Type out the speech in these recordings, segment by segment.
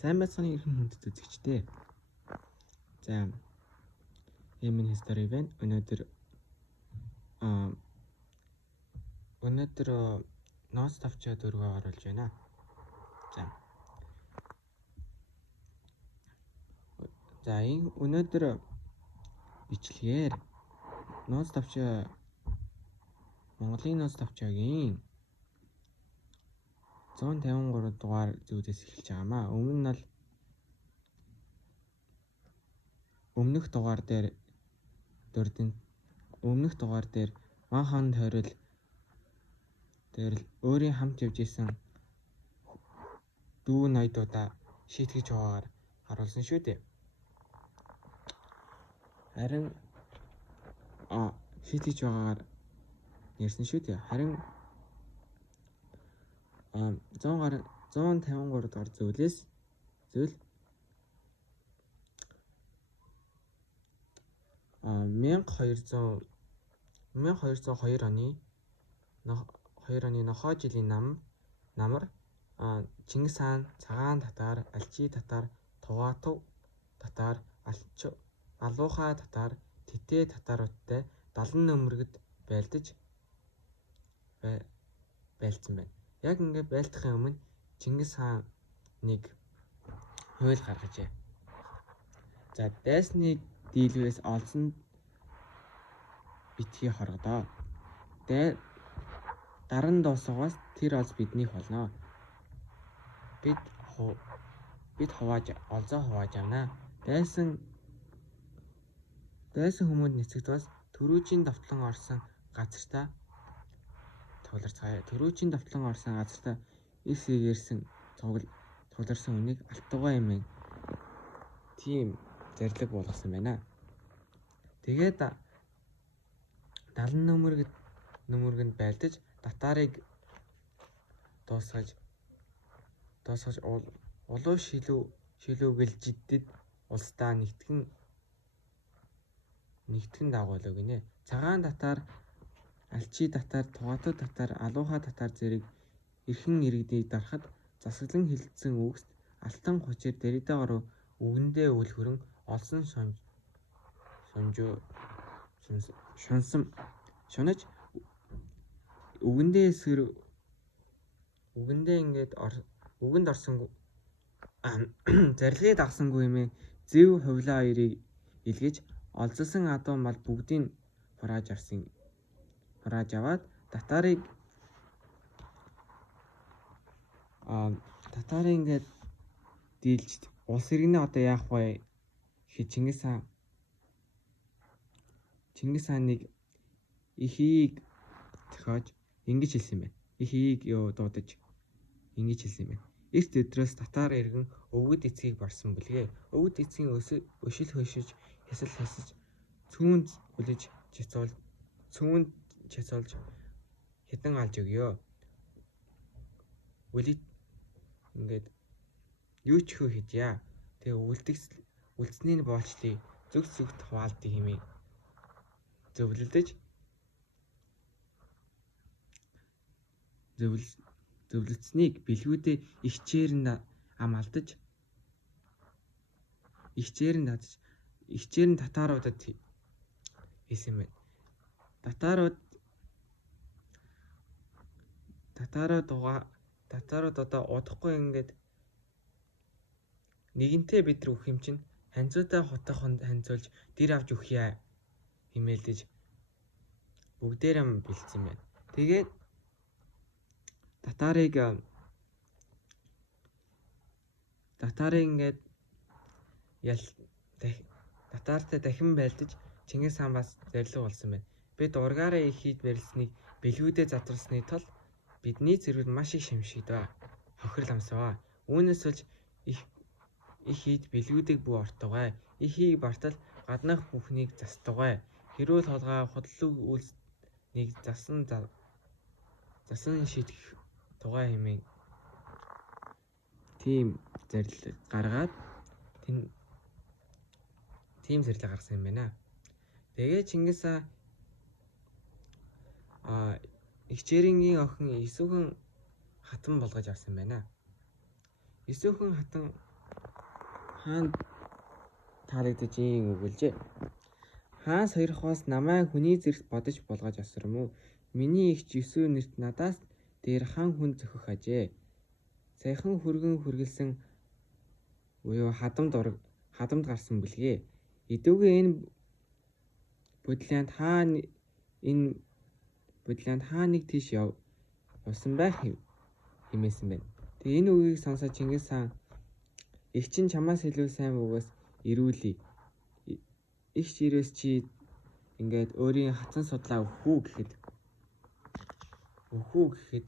сайн байцгааны эрхэм хүндэт үзэгчдээ. За Human History байна. Өнөөдөр ноц тавчаа дөрвөө оруулж байна. За энэ өнөөдөр бичлэгээр ноц тавчаа Монголын ноц тавчаагийн 153 дугаар зүйлээс эхэлж байгаамаа. Өмнөх дугаар дээр Махан тойрол дээр л өөрийн хамт явж исэн дүү ноёдуудаа шийтгэж байгаагаар харуулсан шүү дээ. Харин шийтгэж байгаагаар ярьсан шүү дээ. Харин 153 дугаар зүйл 1202 оны нохой жилийн намар Чингис хаан, Цагаан татар, Алчи татар, Тугаатав татар, Алуухай татар, Тэтэ татаруудтай далан нөмрөгөд байлцсан байна. Яг ингээд байлдахын өмнө Чингис хаан нэг хууль гаргажээ. За дайсны дийлвэрээс олсон битгий хоргодоо. Даран дуусгаас тэр олз биднийх болно. Бид олзоо хувааж авнаа. Дайсан хүмүүд нэцэгт бас төрүүчийн давтлан орсон газартаа тоглорцгаая. Төрүүчийн давтлан орсон газартаа эс игээрсэн тоглорсон үнийг алтугай эмээ тийм зарлиг болгосон байна. Тэгээд далан нөмөргөнд байлдаж татарыг дуусгаж улуу шилүүгэлжидэд улсдаа нэгтгэн дагуулав гинэ. Цагаан татар, Алчи татар, Тугаатав татар, Алуухай татар зэрэг эрхэн иргэдийг дарахад засаглан хилдсэн үгст алтан хучир дэрийдээ гаруй үгэндээ үл хөрөн олсон шунаж үгэнд орсонгүй зарилгыг дагсангүй юмээ зэв хувлаа хоёрыг илгээж олзсон адуу мал бүгдийг хурааж аваад татарыг ингээд дийлж улс иргэнэ одоо яах вэ гэхэд Чингис хааныг ихийг зохиож ингэж хэлсэн байна. Ихийг дуудаж ингэж хэлсэн байна. Эрт өдрөөс татар иргэн өвгөд эцгийг барсан бүлгээ. Өвгөд эцгийн өшил хөөшиж хясал хасаж цүүнд чацуулж хэдэн алж өгөө. Үлийт ингээд юу ч хөө хийдья. Тэгээ үлдсний боолчдыг зүгт хуваалдыг хэмээн зөвлөцснийг бэлгүүдээ ихчээр нь татаруудад хэлсэн байна. Татарууд одоо удахгүй ингээд нэгэнтээ бид нар өгөх юм чинь ханзуутай хотох ханзуулж дэр авч өгье хэмээлдэж бүгдээрээ бэлдсэн байна. Тэгээд татарыг ингээд татартай дахин байлдаж Чингис хаан бас зарлиг болсон байна. Бид ургаараа их хийж барилсныг бэлгүүдээ задралсны тул бидний зэрэг маш их шимшигдваа. Хохирол амсваа. Үүнээс болж их хийж бэлгүүдийг бүү ортогоо. Ихийг бартал гаднах бүхнийг застогоо. Хэрүүл холгаа худлаг үйлснийг засан шийдэх тугай хэмээн тийм зарлиг гаргаад гаргасан юм байна. Тэгээ Чингис хаан Игчээрэнгийн охин Исүүхэн хатан болгож авсан байна. Исүүхэн хатан хаан таалагдаж ийм өгүүлжээ. Хаан сойрхоос намайг хүний зэрэгт бодож болгож осром уу? Миний эгч Есүс нэрт надаас дээр хан хүн зөхөх ажээ. Саяхан хүргэн хүргэлсэн буюу хадамд гарсан бэлгээ. Идүүгээ энэ бодлоонд хаа нэг тийш явсан байх хэмээсэн байна. Тэгээ энэ үгийг сонсоод Чингис хаан "Эх чинь чамаас илүү сайн бөгөөс ирүүлээ. Игч ирээс чи ингээд өөрийн хатан судлаа өгөх үү гэхэд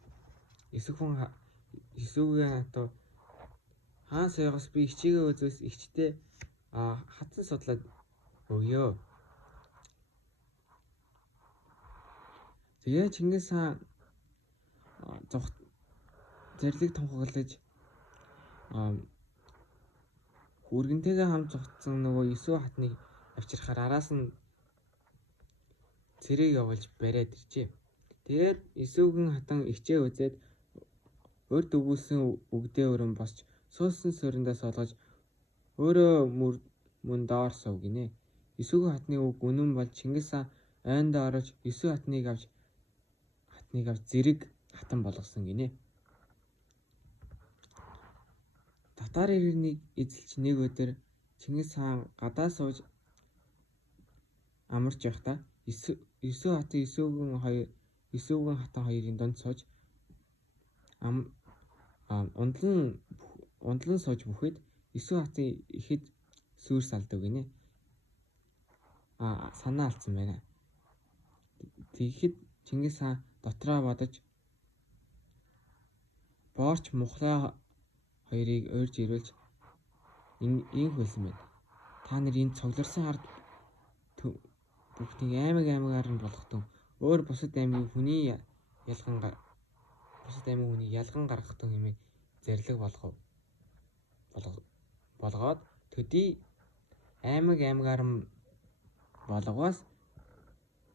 Есүсийн хатуу хаан сойгоос би ичээгээ үзээс ичтэй хатан судлаад өгөө." Тэгээ Чингис хаан зэрлэг тунхаглаж үргэнтэйгээ хамт зогтсон нөгөө Есүс хатныг авчирхаар араас нь цэрэг явуулж бариад иржээ. Тэгээд Есүсийн хатан ичээ үзээд өрд өгүүлсэн үгдээ өрөн босч суусан суурьндаа суулгаж өөрөө мөн доор суув гинэ. Есүсийн хатны үг үнэн бол Чингис хаан ойндоо орж Есүс хатныг авч зэрэг хатан болгосон гинэ. Татар иргэнийг эзэлж нэг өдөр Чингис хаан гадаа сууж амарч байхдаа Есүс хатан Есүсийн хатан хоёрын донд сууж ундлан сууж бүхэд Есүс хатан ихэд сүрс алдав гинэ. Санаа алдсан байна. Тэгэхэд Чингис хаан дотроо бодож боорч мухлаа хоёрыг урьж ирүүлж ийм хэлсэн байна. "Та нар энэ цугларсан ард бүхнийг аймаг нь болгохтун. Өөр бусад аймгийн хүний ялган гаргахтун хэмээн зэрлэг болгоод төдий аймагаар нь болгоос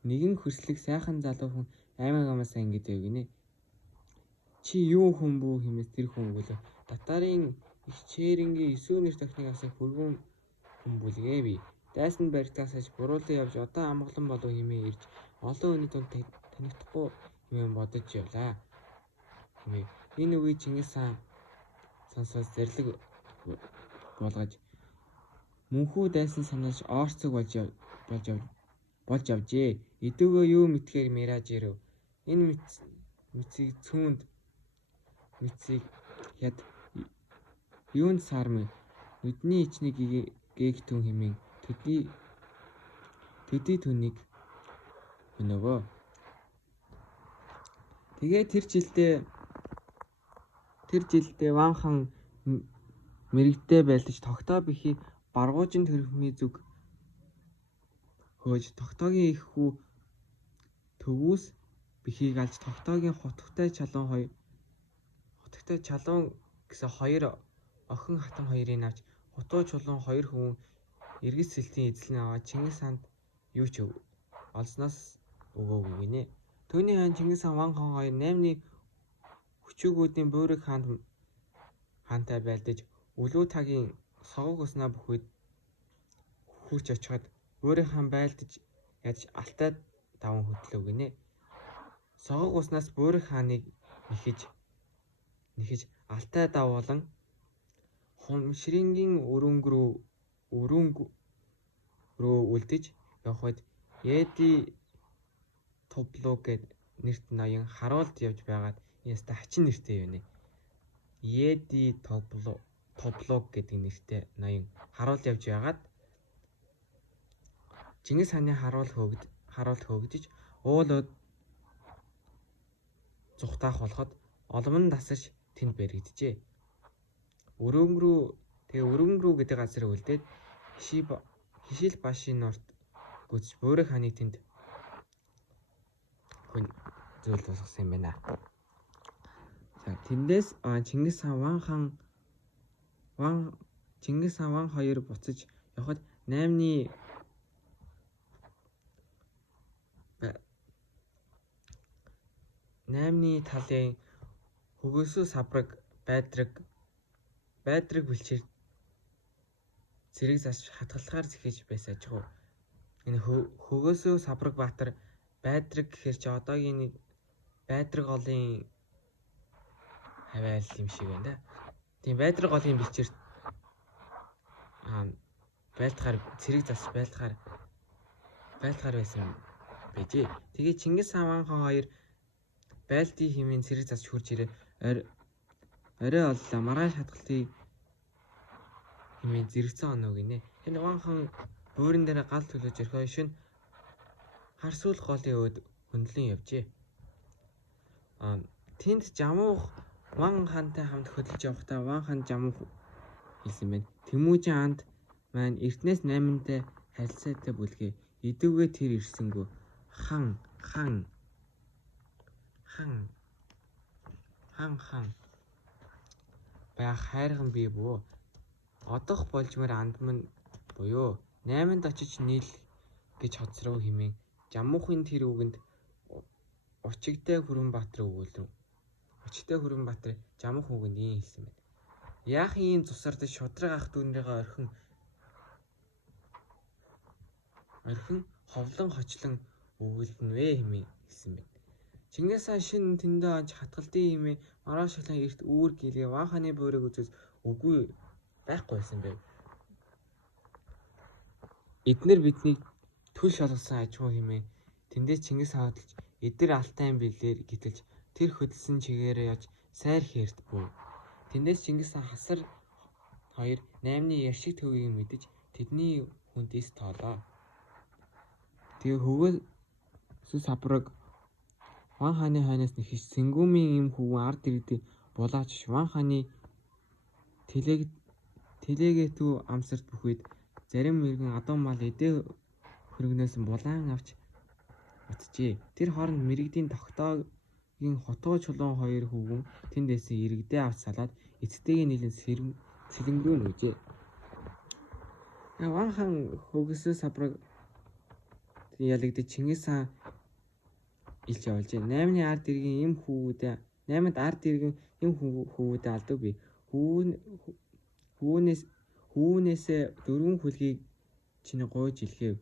нэгэн хөрслөг сайхан залуу хүн аймагаасаа ингэж байв гинэ. Чи юу хүн бүү хэмээн тэр хүн өгүүлээ. Татарын их чээрэнгийн Есүс нэрт охиныг авсан хүргэн хүн бүлгээ би. Дайсанд баригдахаас буруулан явж одоо амгалан болов хэмээн ирж олон хүний дунд танигдахгүй хэмээн бодож явлаа." хэмээн. Энэ үгийг Чингис хаан сонсоод зэрлэг болгож мөнхөө дайсан санаж оорцог болж явжээ. "Идүүгээ юу мэдхээр мэраж ирэв. Энэ мэцийг цүүнд мэцийг хяд юунд саармэ нүдний ичнийг гээгтэн хэмээн төдий түүнийг өнөөгөө." Тэгээ тэр жилдээ Ван хаан мэрэгдээ байлдаж тогтоо бэхий баргуужин төрхмийн зүг хөөж тогтоогийн их хүү төвүүс бэхийг алж тогтоогийн хутагтай чалуун гэсэн хоёр охин хатан хоёрыг авч хутуу чулуун хоёр хүн эргэс сэлтийн эзлэн аваад Чингис хаанд юу ч олсноос өгөөгүй гинэ. Түүний хойно Чингис хаан Ван хаан хоёр 8-ны хүчүүгүүдийн буйрыг хаантай байлдаж Үлүү тагийн согог уснаа бүхийд хурч очиход буйрыг хаан байлдаж ядаж алтай даван хөтлөв гинэ. Согог уснаас буйрыг хааныг нэхэж алтай давуулан Хумширынгийн өрөөнг рүү үлдэж явхад Еди Тоблог гэд нэрт ноён харуулд явж байгаад яста хачин нэртэй байна. Еди Тоблог гэдэг нэртэй ноён харуулд явж байгаад Чингис хааны харуулд хөөгдөж уулууд зүхтаах болоход олмон дасаж тэнд баригджээ. Өрөөнг рүү гэдэг газар үлдээд Хишил башийн нурт гүйцэж буйрыг хааныг тэнд зүйл болгосон юм байна. Тэндээс Чингис хаан Ван хоёр буцаж явхад 8-ны талын хөгөөсөө савраг байдраг бэлчээр цэрэг засч хатгалахаар зэхэж байсан ажгүй. Энэ хөгөөсөө Савраг Баатар Байдраг гэхэр чи одоогийн нэг Байдраг голын хавайл юм шиг байна да. Тийм Байдраг голын бичээр байлтахаар цэрэг засч байлтахаар байсан байжээ. Тэгээ Чингис хаан хоёр байлтын хэмээн цэрэг засч хурж ирээ. Орой оллоо маргааш хатгалтыг хэмээн зэрэгцэн оноо гинэ. Энэ Ван хаан буурин дээр гал төлөж ирэхөө шин хар сүүл голын өөд хөндлөн явжээ. Тэнд Жамуух Ван хаантай хамт хөдөлж явахдаа Ван хаан Жамуух хэлсэн байна. Тэмүүжин анд маань эртнээс 8-тай харилцаатай бүлгээ. Идэвгээ тэр ирсэнгүү. Хан байх хайрхан бий бөө. Одох болжмаар анд мань буюу 8-нд очиж нийл гэж хоцров хэмээн Жамуухын тэр үгэнд Учигтай Хүрэнбаатар өгүүлв. Учигтай Хүрэнбаатар Жамуух үгэнд ийм хэлсэн байна. Яах ийм цусардаж шудраг ах дүүнийгээ орхин ховлон хочлон өгүүлнэ вэ хэмээн хэлсэн байна. Чингис хаан шин тэндээ онж хатгалтын хэмээн маргааш шалан эрт үүр гэлээ Ван хааны буурыг үзэж үгүй байхгүй байсан байв. Эднэр биднийг түл шалгасан ажгүй хэмээн тэндээс Чингис хаан хөдөлж эдэр алтай билээр гítэлж тэр хөдөлсөн чигээрээ яж сайр хэрт бүү. Тэндээс Чингис хаан хасар хоёр 8-ны яршиг төвийг мэдэж тэдний хүндэс тоолоо. Тэгээ хөвөөс Савраг Ван хааны хойноос нэхэж Сэнгүүмийн эм хөвгөн ард иргэдийг булаачж Ван хааны телегээдүү амсарт бүхийд зарим мэргэн адуу мал эдээ хөргнөөс булаан авч утжээ. Тэр хооронд мэрэгдийн тогтоогийн хотгоо чулуун хоёр хөвгөн тэндээс иргэдээ авч салаад эцтэйг нийлэн сэлэнгүү нүжээ. Ван хаан хөвгөөс Савраг ялагдаж Чингис хаан илж явуулжээ. 8-ны ард иргэн эм хөвгүүдээ 8-д ард иргэн эм хөвгүүдээ алдав би. Хүүнээсээ 4 хүлгийг чиний гуйж илгээв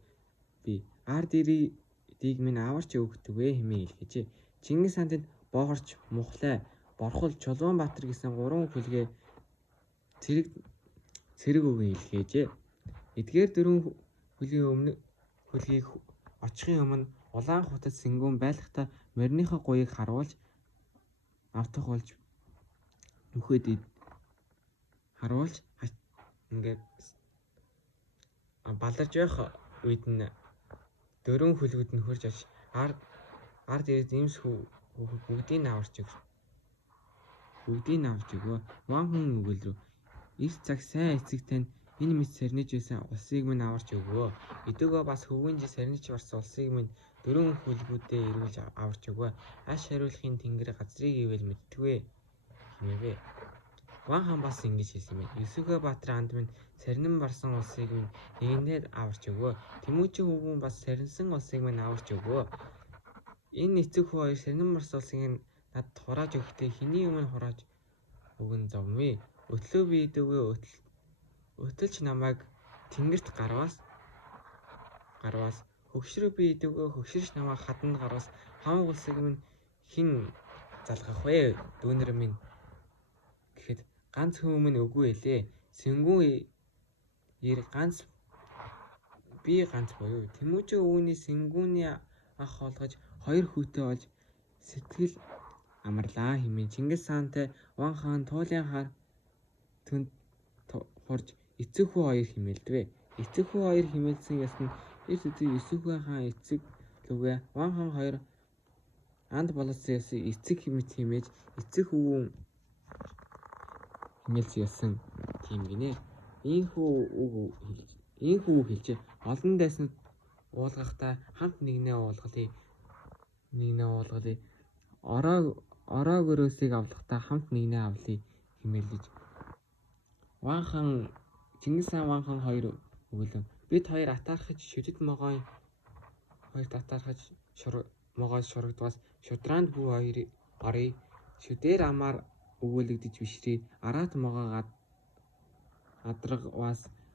би. Ард иргэдийг минь аварч өгдөг вэ хэмээн илгээжээ. Чингис хаан тэнд боогорч мухлай борхол Чулуунбаатар гэсэн 3 хүлгээ цэрэг өгөн илгээжээ. Эдгээр 4 хүлгийг очихын өмнө улаан хутад Сэнгүүн байлгахдаа мориныхоо гуйг харуулж автах болж нүхэд харуулж ингээд баларж байх үед нь 4 хүлгүүд нь хурж аж ард ирээд имс бүгдийг аварч өгөө. Ван хүн өгүүлрүү. Эрт цаг сайн эцэг тань энэ мэт сарниж байсан улсыг минь аварч өгөө. Эдгөө бас хөвгөн жи сарниж барсан улсыг минь 4 хүлгүүдээ эргүүлж аварч өгөө. Аш хариулахын тэнгэр газрыг ивэл мэдтгвэ хэмэвэ. Ван хаан бас ингэж хэлсэн байна. Есүгэ Баатар анд минь сарнин барсан улсыг минь нэгэндээ аварч өгөө. Тэмүүжин хөвгөн бас сарнсан улсыг минь аварч өгөө. Энэ эцэг хүү хоёр сарнин барсан улсыг над хурааж өгөхдөө хэний өмнө хурааж өгөн зовмэ. Өтлөө би идэвгүй өтөлч намайг тэнгэрт гарваас хөгшрөө би идэвгүй хөгшөрч намайг хаданд гарваас хамаг улсыг минь хэн залгах вэ дүүнэр минь гэхэд ганц хүн минь үгүй элээ. Сэнгүүн би ганц буюу Тэмүүжин өвгөний Сэнгүүний ах олгож 2 хүүтэй болж сэтгэл амарлаа хэмээн Чингис хаантай Ван хаан туулын хаар түнд хурж эцэг хүү хоёр химээлдвэ. Эцэг хүү хоёр химээлсэн ясны эрт эцэг Есүхэ хаан эцэг лүгэ Ван хаан хоёр анд болоцсон яс эцэг хэмэт химээж эцэг хүү химээлсэн ясан тийм гинэ. Ийхүү хэлж олон дайснууд уулгахдаа хамт нэгнээ уулгалъя. Ороогөрөөсийг авлахдаа хамт нэгнээ авлъя хэмээлж Ван хаан Чингис хаан Ван хаан хоёр өгүүлв. Бид хоёр атаархаж шүдэд могой шурагдваас шудраанд бүү хоёр оръё. Шүдээр амаар өгүүлэгдэж бишрээ. Араат могой гадрагваас